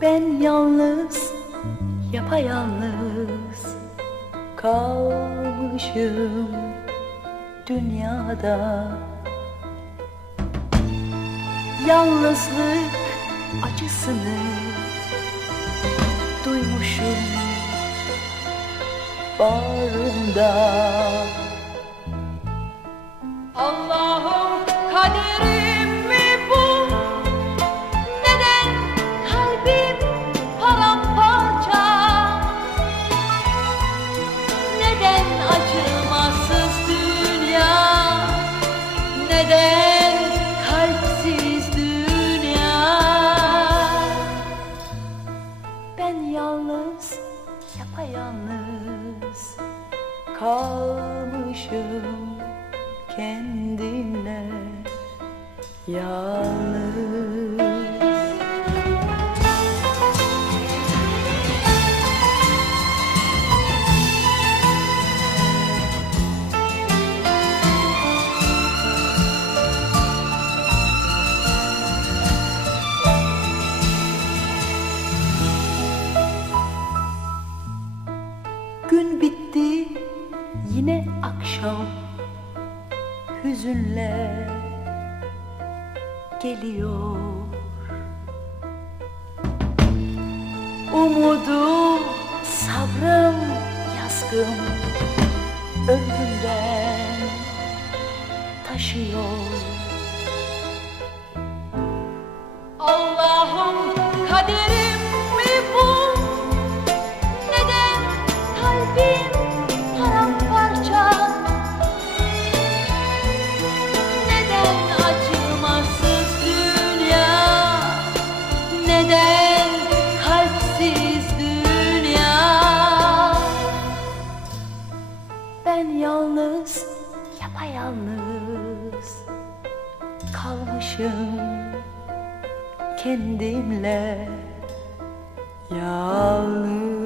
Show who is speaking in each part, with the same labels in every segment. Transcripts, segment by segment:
Speaker 1: Ben yalnız, yapayalnız kalmışım dünyada. Yalnızlık acısını duymuşum bağrımda. Kalmışım kendimle yalnız. Akşam hüzünle geliyor. Umudum, sabrım, yazgım ömrümden taşıyor.
Speaker 2: Allah'ım kaderim Neden kalpsiz dünya?
Speaker 1: Ben yalnız, yapayalnız kalmışım kendimle yalnız.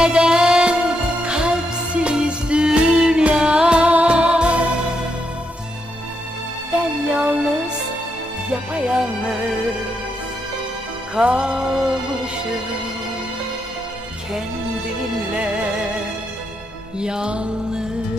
Speaker 2: Neden kalpsiz dünya?
Speaker 1: Ben yalnız, yapayalnız kalmışım kendimle
Speaker 2: Yalnız